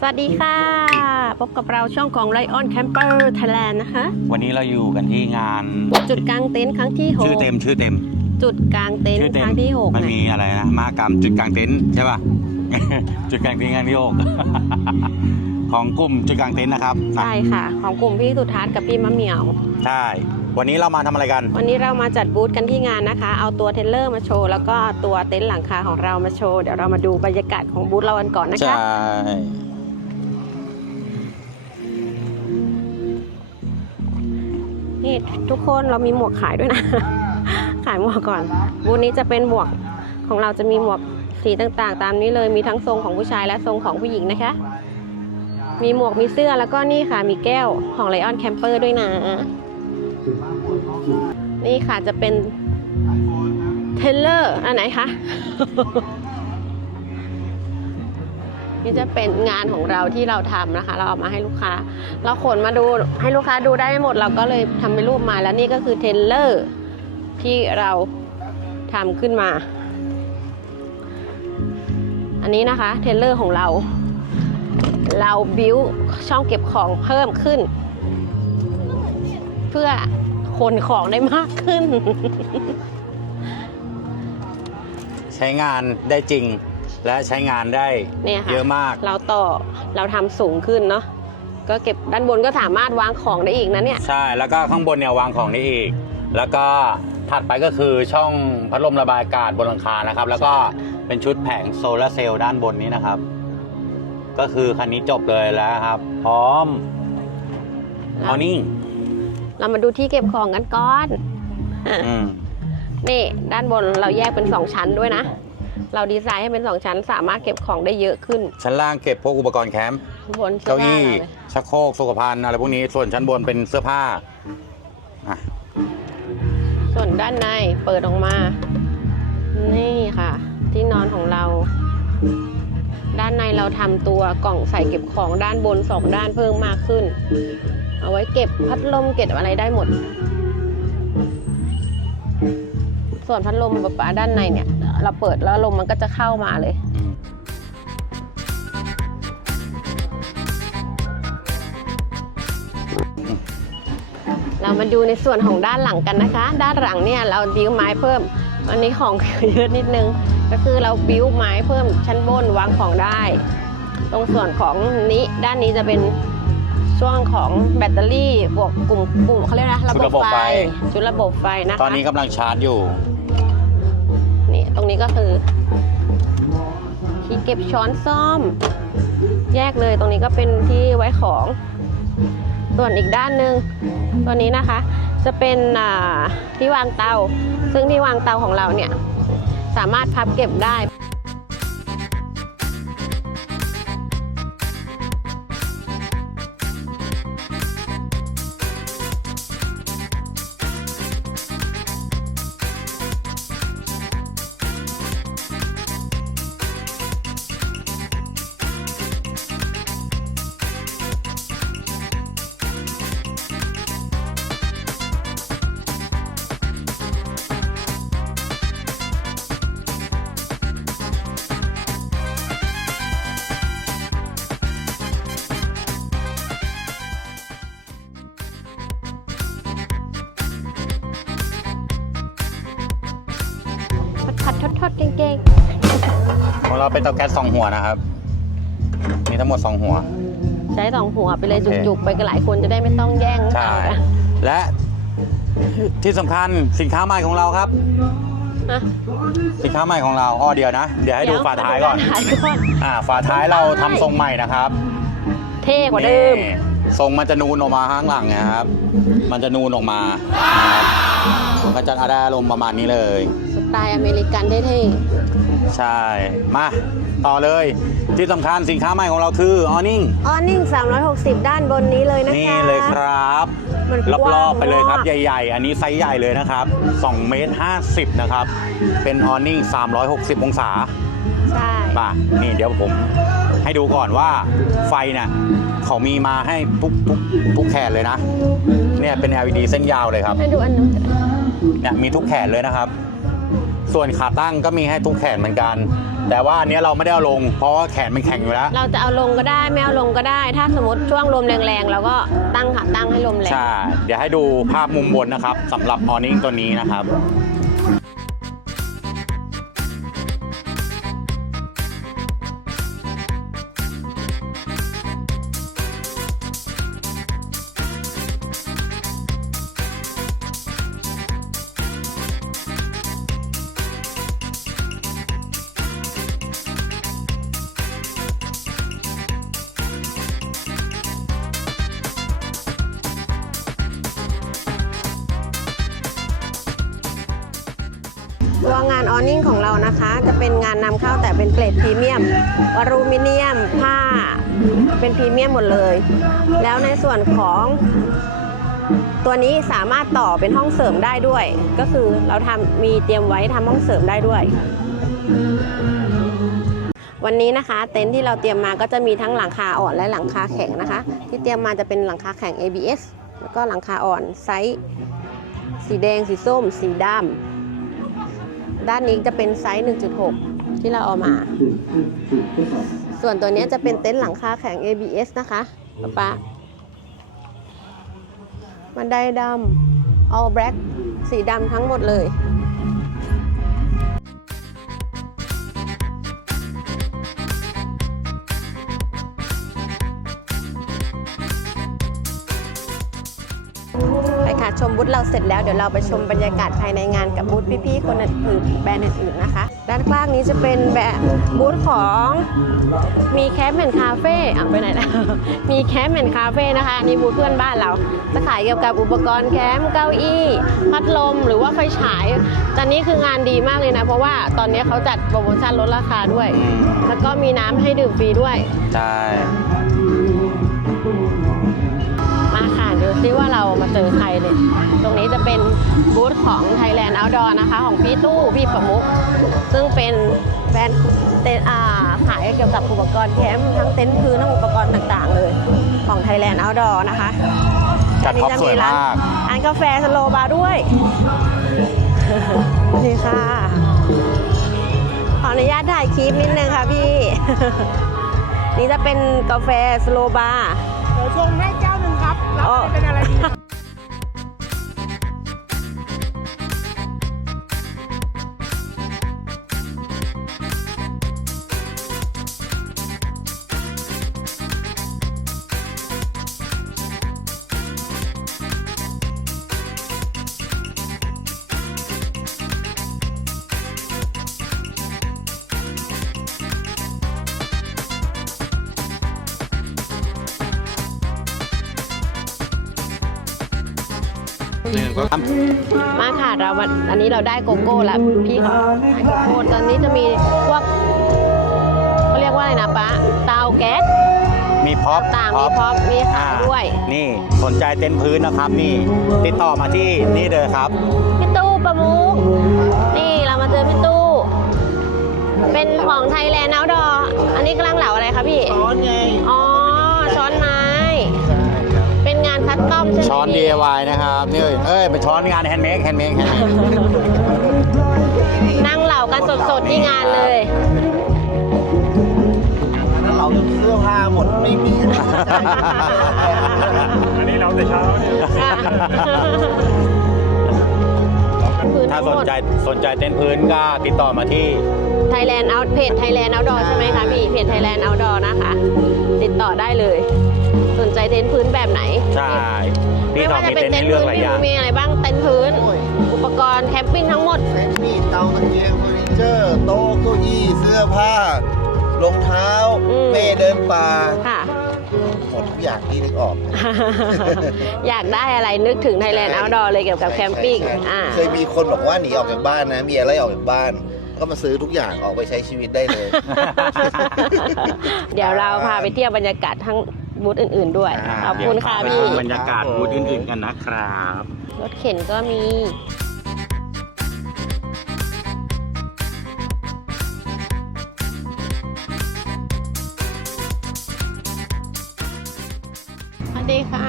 สวัสดีค่ะ พบกับเราช่องของ Lion Camper Thailand นะคะ วันนี้เราอยู่กันที่งานจุดกลางเต็นท์ครั้งที่หกชื่อเต็มชื่อเต็ม จุดกลางเต็นท์ชื่อเต็ครั้งที่หกมันนะมีอะไรนะมากรรมจุดกลางเต็นท์ใช่ป่ะ จุดกลางเต็นท์งานที่หก ของกลุ่มจุดกลางเต็นท์นะครับใช่ค่ะ ของกลุ่มพี่สุทัศน์กับพี่มะเหมียว ใช่ วันนี้เรามาทำอะไรกัน วันนี้เรามาจัดบูธกันที่งานนะคะ เอาตัวเทรลเลอร์มาโชว์ แล้วก็ตัวเต็นท์หลังคาของเรามาโชว์ เดี๋ยวเรามาดูบรรยากาศของบูธเรากันก่อนนะคะ นี่ทุกคนเรามีหมวกขายด้วยนะ ขายหมวกก่อน บูธนี้จะเป็นหมวกของเราจะมีหมวกสีต่างๆ ตามนี้เลย มีทั้งทรงของผู้ชายและทรงของผู้หญิงนะคะ มีหมวก มีเสื้อ แล้วก็นี่ค่ะ มีแก้วของ Lion Camper ด้วยนะ นี่ค่ะจะเป็นเทเลอร์อันไหนคะ นี่จะเป็นงานของเราที่เราทำนะคะ เราเอามาให้ลูกค้า เราขนมาดูให้ลูกค้าดูได้ไม่หมด เราก็เลยทำเป็นรูปมาแล้วนี่ก็คือเทเลอร์ที่เราทำขึ้นมา อันนี้นะคะเทเลอร์ของเรา เราบิวช่องเก็บของเพิ่มขึ้น เพื่อ ขนของได้มากขึ้น ใช้งานได้จริง และใช้งานได้เนี่ยค่ะ เยอะมาก เราต่อเราทำสูงขึ้นเนาะก็เก็บด้านบนก็สามารถวางของได้อีกนะเนี่ย ใช่แล้วก็ข้างบนเนี่ยวางของได้อีก แล้วก็ถัดไปก็คือช่องพัดลมระบายอากาศบนหลังคานะครับ แล้วก็เป็นชุดแผงโซลาร์เซลล์ด้านบนนี้นะครับ ก็คือคันนี้จบเลยแล้วครับ พร้อมเอานี่ เรามาดูที่เก็บของกันก่อนอะอืมนี่ด้านบนเราแยกเป็นสองชั้นด้วยนะ เราดีไซน์ให้เป็นสองชั้นสามารถเก็บของได้เยอะขึ้นชั้นล่างเก็บพวกอุปกรณ์แคมป์บนสื้เก้าผ้อี้รเลยชักโครกสุขภัณฑ์อะไรพวกนี้ ส่วนชั้นบนเป็นเสื้อผ้าอะส่วนด้านในเปิดออกมา นี่ค่ะ ที่นอนของเรา ด้านในเราทำตัวกล่องใส่เก็บของด้านบนสองด้านเพิ่มมากขึ้น เอาไว้เก็บพัดลมเก็บอะไรได้หมด ส่วนพัดลมปะปาด้านในเนี่ย เราเปิดแล้วลมมันก็จะเข้ามาเลยเรามาดูในส่วนของด้านหลังกันนะคะ ด้านหลังเนี่ยเราบิ้วไม้เพิ่ม อันนี้ของเยอะนิดนึง ก็คือเราบิ้วไม้เพิ่มชั้นบนวางของได้ ตรงส่วนของนี้ด้านนี้จะเป็น ช่วงของแบตเตอรี่บวกกลุ่มกลุ่มเขาเรียกนะระบบไฟ ชุดระบบไฟนะคะตอนนี้กำลังชาร์จอยู่ นี่ตรงนี้ก็คือ ที่เก็บช้อนซ่อม แยกเลยตรงนี้ก็เป็นที่ไว้ของ ส่วนอีกด้านหนึ่งตัวนี้นะคะ จะเป็นอ่าที่วางเตา ซึ่งที่วางเตาของเราเนี่ย สามารถพับเก็บได้ พัดๆทดๆเก่งของเราเป็นเตาแก๊สสองหัวนะครับ มีทั้งหมดสองหัว ๆ ใช้สองหัวไปเลยโอเค จุกๆ ไปกันหลายคนจะได้ไม่ต้องแย่งใช่เอานะและที่สำคัญสินค้าใหม่ของเราครับ นะสินค้าใหม่ของเราอ้อเดียวนะ เดี๋ยวให้ดูฝาท้ายก่อน ฝท้ายก่อน อ่าฝาท้ายเราทำทรงใหม่นะครับเท่กว่าเดิม นี่ ทรงมันจะนูนออกมาข้างหลังนะครับ มันจะนูนออกมานะครับมันก็จะได้อารมณ์ประมาณนี้เลย สไตล์อเมริกันเท่ใช่ มาต่อเลย ที่สำคัญสินค้าใหม่ของเราคือออนิ่งๆออนิ่ง360 ด้านบนนี้เลยนะคะ นี่เลยครับ มันกรว้างอบๆไปเลยครับมาก ใหญ่ ๆ อันนี้ไซส์ใหญ่เลยนะครับ2เมตร50 นะครับ เป็นออนิ่ง360 องศาใช่ ป่ะนี่เดี๋ยวผม ให้ดูก่อนว่าไฟเนี่ยเขามีมาให้ทุกทุกทุกแขนเลยนะ เนี่ยเป็น LED เส้นยาวเลยครับให้ดูอันนู้นเนี่ยมีทุกแขนเลยนะครับ ส่วนขาตั้งก็มีให้ทุกแขนเหมือนกัน แต่ว่าอันเนี้ยเราไม่ได้เอาลง เพราะว่าแขนมันแข็งอยู่แล้ว เราจะเอาลงก็ได้ไม่เอาลงก็ได้ ถ้าสมมติช่วงลมแรงๆเราก็ตั้งขาตั้งให้ลมแรงใช่เดี๋ยวให้ดูภาพมุมบนนะครับสำหรับออนิ่งตัวนี้นะครับ ตัวงานออนิ่งของเรานะคะ จะเป็นงานนำเข้าแต่เป็นเกรดพรีเมียมอลูมิเนียมผ้าเป็นพรีเมียมหมดเลย แล้วในส่วนของตัวนี้สามารถต่อเป็นห้องเสริมได้ด้วย ก็คือเราทำมีเตรียมไว้ทำห้องเสริมได้ด้วย วันนี้นะคะ เต็นท์ที่เราเตรียมมาก็จะมีทั้งหลังคาอ่อนและหลังคาแข็งนะคะ ที่เตรียมมาจะเป็นหลังคาแข็ง ABS แล้วก็หลังคาอ่อนไซส์สีแดงสีส้ม สีดำ ด้านนี้จะเป็นไซส์ 1.6 ที่เราเอามา ส่วนตัวนี้จะเป็นเต็นท์หลังคาแข็ง ABS นะคะป๊าป๊าบันได้ดำ all black สีดำทั้งหมดเลย ค่ะ ชมบูธเราเสร็จแล้วเดี๋ยวเราไปชมบรรยากาศภายในงานกับบูธพี่ๆคนอื่นๆแบรนด์อื่นๆนะคะ ด้านข้างนี้จะเป็นแบบบูธของมีแคมป์แอนคาเฟ่อะไปไหนนะมีแคมป์แอนคาเฟ่นะคะอันนี่บูธเพื่อนบ้านเราจะขายเกี่ยวกับอุปกรณ์แคมป์เก้าอี้พัดลมหรือว่าไฟฉายตอนนี้คืองานดีมากเลยนะ เพราะว่าตอนนี้เขาจัดโปรโมชั่นลดราคาด้วย แล้วก็มีน้ำให้ดื่มฟรีด้วยใช่ ซิว่าเรามาเจอใครเลยตรงนี้จะเป็นบูธของ Thailand Outdoor นะคะ ของพี่ตู้พี่ประมุก ซึ่งเป็นแบรนด์เต็นท์อ่าขายเกี่ยวกับอุปกรณ์แคมป์ทั้งเต็นท์พื้นทั้งอุปกรณ์ต่างๆ เลยของ Thailand Outdoor นะคะจัดท็อปสวยมากอันกาแฟสโลบาร์ด้วยนี่ค่ะ ขออนุญาตถ่ายคลิปนิดนึงค่ะพี่ นี่จะเป็นกาแฟสโลบาร์เดี๋ยวชงให้ แครับแล้วอ๋อเป็นอะไรดีมาค่ะเรามาอันนี้เราได้โกโก้แล้วพี่เขาให้โกโก้ตอนนี้จะมีพวกเขาเรียกว่าอะไรนะป๊าเตาแก๊สมีพ็อปต่างมีพร็อพมีขายด้วย นี่สนใจเต็นท์พื้นนะครับ นี่ติดต่อมาที่นี่เลยครับพี่ตู้ประมุกนี่เรามาเจอพี่ตู้ เป็นของไทยแลนด์ o า t ดออันนี้กำลังเหลาอะไรคะพี่ช้อนไงอ๋อ ช่ไหมช้อนพี่ DIY นะครับนี่เอ้ยเป็นช้อนงานแฮนด์เมดแฮนด์เมดแฮนด์เมดนั่งเหลากันสดๆที่งานเลยแล้วเราเสื้อผ้าหมดไม่มี อันนี้เราแต่เช้าเนี่ยพื้นถ้าทั้งสหนมด ใจสนใจเต็นท์พื้นก็ติดต่อมาที่ไทยแลนด์เอาเพจไทยแลนด์เอาดอใช่ไหมคะพี่เพจไทยแลนด์เอาดอนะคะ ติดต่อได้เลย สนใจเต็นท์พื้นแบบไหนใช่พี่ไม่ต่อว่าจะมีเป็นเต็นท์เต็นให้ท์เลือกพื้นหลายพี่อย่าง มีอะไรบ้างเต็นท์พื้น อุปกรณ์แคมปิ้งทั้งหมดมีดเตาตะเกียงเฟอร์นิเจอร์โต๊ะเก้าอี้เสื้อผ้ารองเท้าอืม เป้เดินป่าค่ะ หมดทุกอย่างที่นึกออกอยากได้อะไรนึกถึงไทยแลนด์เอาดอเลยเกี่ยวกับแคมปิ้งใช่ใช่อ่า เคยมีคนบอกว่าหนีออกจากบ้านนะ มีอะไรออกจากบ้าน ก็มาซื้อทุกอย่างออกไปใช้ชีวิตได้เลย เดี๋ยวเราพาไปเที่ยวบรรยากาศทั้ง บูธอื่น ๆด้วยอ่าขอบคุณค่ะเดี๋ยวพี่พาไปดูบรรยากาศบูธอื่นๆกันนะครับรถเข็นก็มีสวัสดีค่ะ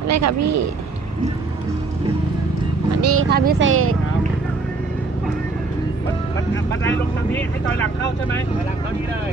อะไรคะพี่สวัสดีค่ะพี่เสกบันบันไดลงทางนี้ให้ถอยหลังเข้าใช่ไหมถอยหลังเข้านี้เลย